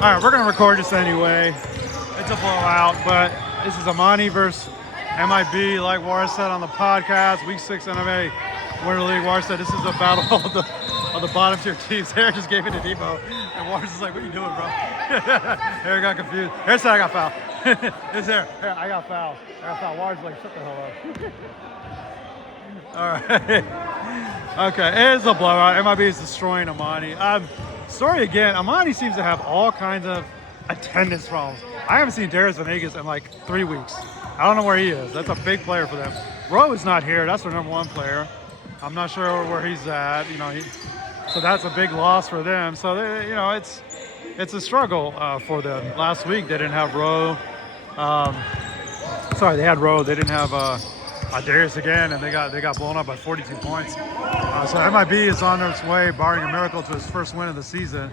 All right, we're going to record this anyway. It's a blowout, but this is Amani versus MIB, like Juarez said on the podcast. Week 6 NMAA Winter League. Juarez said this is the battle of the bottom tier teams. Harry just gave it to Debo, and Juarez is like, what are you doing, bro? Harry got confused. Harry said I got fouled. It's there. I got fouled. Juarez is like, shut the hell up. All right. Okay, it is a blowout. MIB is destroying Amani. Story again, Amani seems to have all kinds of attendance problems. I haven't seen Darius Venegas in like 3 weeks. I don't know where he is. That's a big player for them. Rowe is not here. That's their #1 player. I'm not sure where he's at. So that's a big loss for them. So it's a struggle for them. Last week they didn't have Rowe. They had Rowe. They didn't have Darius again, and they got blown up by 42 points. So MIB is on its way, barring a miracle, to his first win of the season.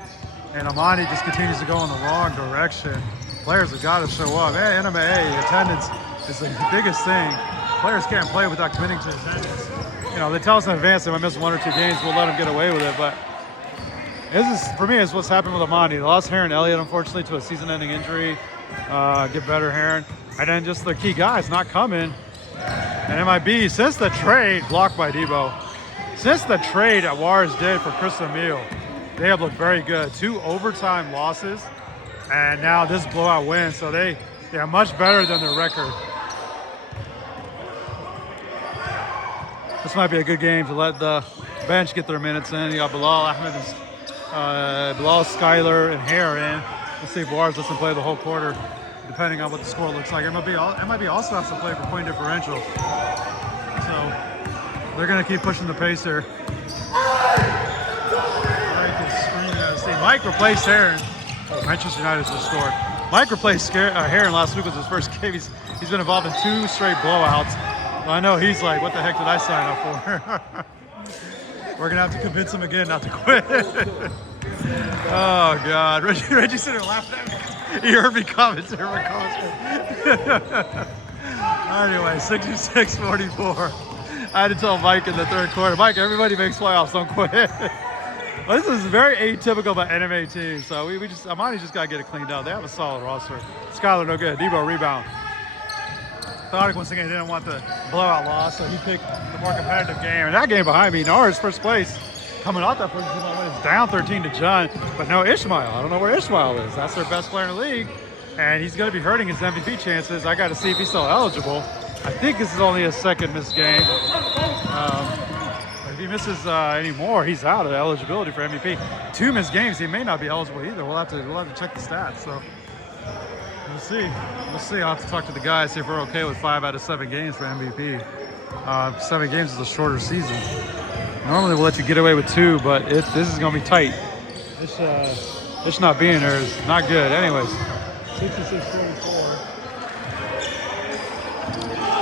And Amani just continues to go in the wrong direction. Players have got to show up. NMAA attendance is the biggest thing. Players can't play without committing to attendance. They tell us in advance they might miss 1 or 2 games. We'll let them get away with it. But for me, is what's happened with Amani. They lost Heron Elliott, unfortunately, to a season-ending injury. Get better, Heron. And then just the key guys not coming. And MIB, since the trade, blocked by Debo, since the trade that Juarez did for Chris Emile, they have looked very good. 2 overtime losses, and now this blowout win. So they are much better than their record. This might be a good game to let the bench get their minutes in. You got Bilal Ahmed, Bilal, Skyler, and Hare in. We'll see if Juarez doesn't play the whole quarter, depending on what the score looks like. MIB also has to play for point differential. So they're going to keep pushing the pace here. Mike replaced Heron. Manchester United just scored. Mike replaced Heron last week was his first game. He's been involved in 2 straight blowouts. Well, I know he's like, what the heck did I sign up for? We're going to have to convince him again not to quit. Oh, God. Reggie sitting there laughing at me. He heard me comment. Anyway, 66-44. I had to tell Mike in the third quarter, Mike, everybody makes playoffs, don't quit. Well, this is very atypical by NMAA team. So Amani just got to get it cleaned up. They have a solid roster. Skyler, no good. Debo, rebound. Thought once again, he didn't want the blowout loss, so he picked the more competitive game. And that game behind me, Norris, first place, coming off that first game, it's down 13 to John, but no Ishmael. I don't know where Ishmael is. That's their best player in the league, and he's going to be hurting his MVP chances. I got to see if he's still eligible. I think this is only his second missed game. If he misses any more, he's out of eligibility for MVP. 2 missed games, he may not be eligible either. We'll have to check the stats. So we'll see. I'll have to talk to the guys, see if we're okay with 5 out of 7 games for MVP. 7 games is a shorter season. Normally we'll let you get away with 2, but this is going to be tight. This not being there is not good. Anyways, 66-44.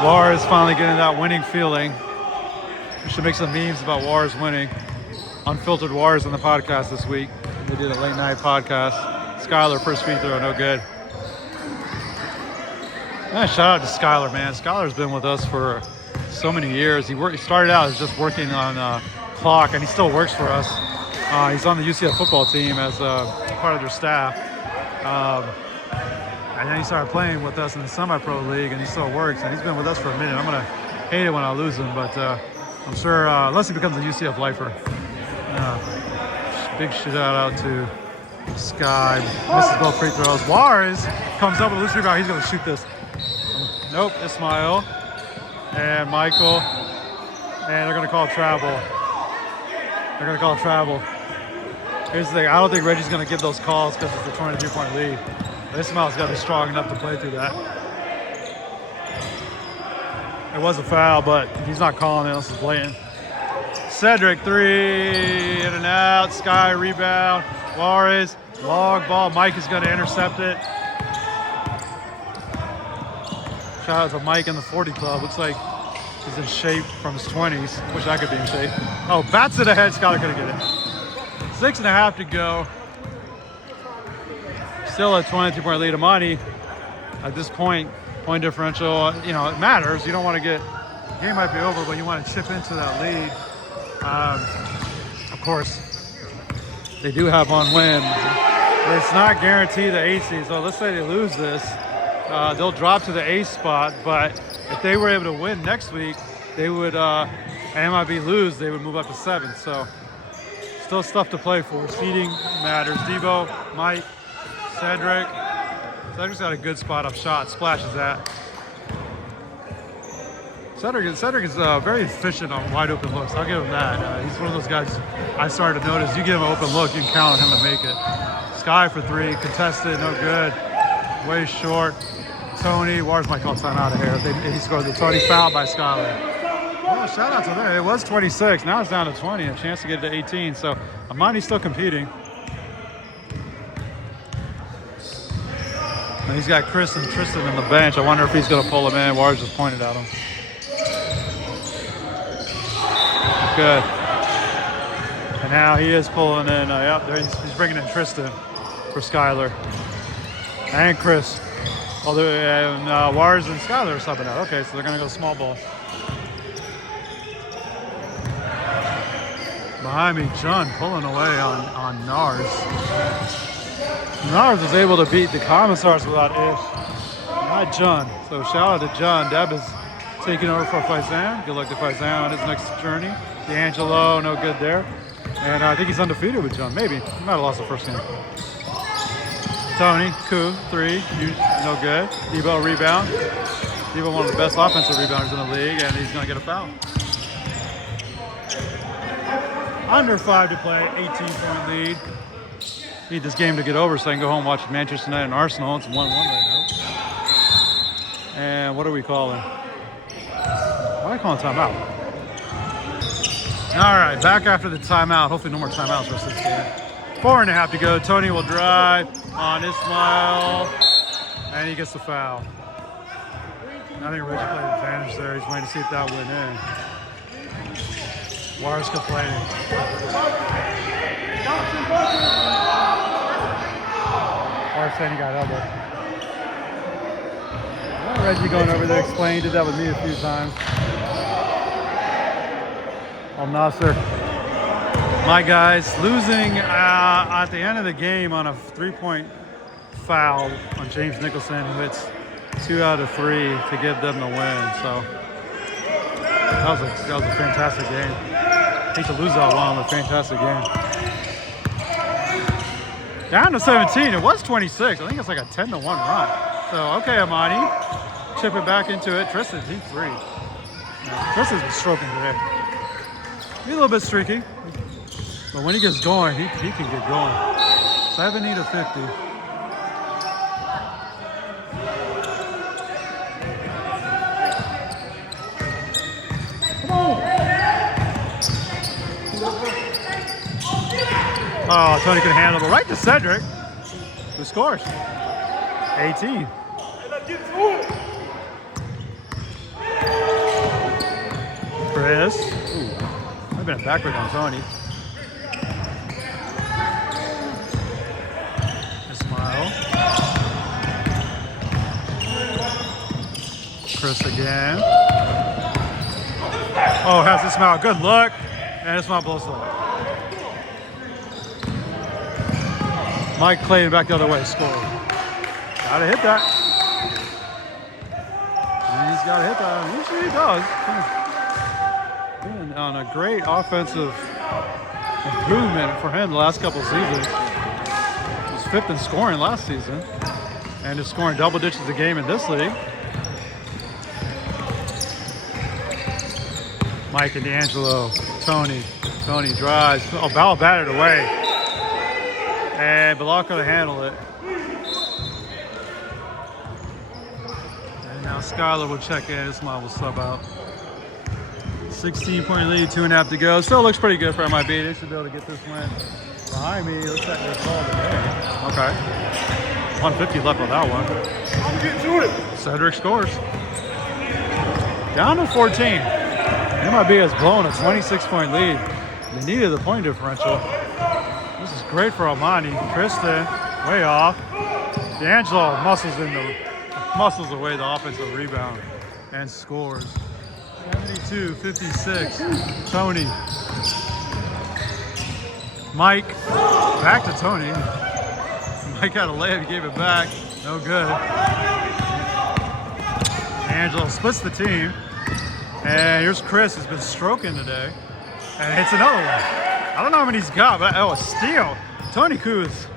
Juarez finally getting that winning feeling. We should make some memes about Juarez winning. Unfiltered Juarez on the podcast this week. We did a late night podcast. Skyler, first free throw, no good. Shout out to Skyler, man. Skyler's been with us for so many years. He started out as just working on clock, and he still works for us. He's on the UCF football team as part of their staff. And then he started playing with us in the semi-pro league, and he still works, and he's been with us for a minute. I'm going to hate it when I lose him, but I'm sure, unless he becomes a UCF lifer. Big shout out to Sky. Misses both free throws. Juarez comes up with a loose rebound. He's going to shoot this. Nope, Ismail and Michael. And they're going to call travel. Here's the thing. I don't think Reggie's going to give those calls because it's a 23-point lead. Ismail's got to be strong enough to play through that. It was a foul, but he's not calling it unless it's blatant. Cedric, 3, in and out. Sky, rebound. Juarez, long ball. Mike is going to intercept it. Shout out to Mike in the 40 club. Looks like he's in shape from his 20s. Wish I could be in shape. Oh, bats it ahead. Skyler couldn't get it. 6.5 to go. Still a 22-point lead. Amani, at this point differential, it matters. You don't want to the game might be over, but you want to chip into that lead. Of course, they do have one win. It's not guaranteed the 8 seed. So let's say they lose this, they'll drop to the 8th spot. But if they were able to win next week, they would, and MIB lose, they would move up to 7th. So still stuff to play for. Seeding matters. Debo, Mike, Cedric. Cedric's got a good spot up shot. Splashes that. Cedric is very efficient on wide open looks. I'll give him that. He's one of those guys I started to notice. You give him an open look, you can count on him to make it. Sky for 3, contested, no good. Way short. Tony, Wars might call time out of here. He scored the Tony foul by Skyler. Oh, shout out to them. It was 26. Now it's down to 20. A chance to get it to 18. So Amani's still competing. And he's got Chris and Tristan on the bench. I wonder if he's going to pull him in. Wars just pointed at him. Good. And now he is pulling in. Yep, he's bringing in Tristan for Skyler. And Chris. Although Wars and Skyler are subbing out. Okay, so they're going to go small ball. Behind me, John pulling away on Nars. Nars was able to beat the Commissars without Ish. Not John. So shout out to John. Deb is taking over for Faizan. Good luck to Faizan on his next journey. D'Angelo, no good there. And I think he's undefeated with John. Maybe. He might have lost the first game. Tony, Koo, 3, no good. Debo, rebound. Debo, one of the best offensive rebounders in the league, and he's going to get a foul. Under 5 to play, 18-point lead. Need this game to get over so I can go home and watch Manchester United and Arsenal. It's 1-1 right now. And what are we calling? Why are I calling timeout? All right, back after the timeout. Hopefully no more timeouts for this game. 4.5 to go. Tony will drive on Ismail, and he gets the foul. I think Reggie played advantage there. He's waiting to see if that went in. Wires complaining. Wires saying he got elbowed. Well, Reggie going over there explaining. Did that with me a few times. Al Nasser. My guys losing at the end of the game on a 3-point foul on James Nicholson, who hits 2 out of 3 to give them the win. So that was a fantastic game. Hate to lose that one, a fantastic game. Down to 17. It was 26. I think it's like a 10-1 run. So okay, Amani, chip it back into it. Tristan, deep 3. Tristan's been stroking today. He's a little bit streaky. But when he gets going, he can get going. 70 to 50. Oh, Tony can handle it. Right to Cedric, who scores. 18. Chris. Ooh, I've been a backward on Tony. Chris again. Oh, has this smile. Good look. And this smile blows it. Mike Clayton back the other way. Score. Gotta hit that. He's gotta hit that. Usually he does. Been on a great offensive improvement for him the last couple of seasons. He was 5th in scoring last season. And is scoring double digits a game in this league. Mike and D'Angelo, Tony drives. Oh, Ball batted away. And Bilal could have handled it. And now Skyler will check in. Ismail will sub out. 16-point lead, 2.5 to go. Still looks pretty good for MIB. They should be able to get this win. Behind me, looks like they're called today. Okay. 150 left on that one. I'm getting to it. Cedric scores. Down to 14. MIB has blown a 26-point lead. They needed the point differential. This is great for Amani. Tristan, way off. D'Angelo muscles away the offensive rebound and scores. 72-56. Tony. Mike, back to Tony. Mike had a layup, he gave it back. No good. Angelo splits the team. And here's Chris, who's been stroking today. And hits another one. I don't know how many he's got, but a steal. Tony Kuz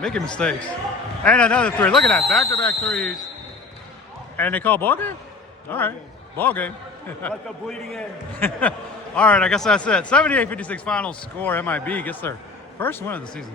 making mistakes. And another three. Look at that, back-to-back threes. And they call ball game? All right, ball game. Let the bleeding in. All right, I guess that's it. 78-56 final score. MIB gets their first win of the season.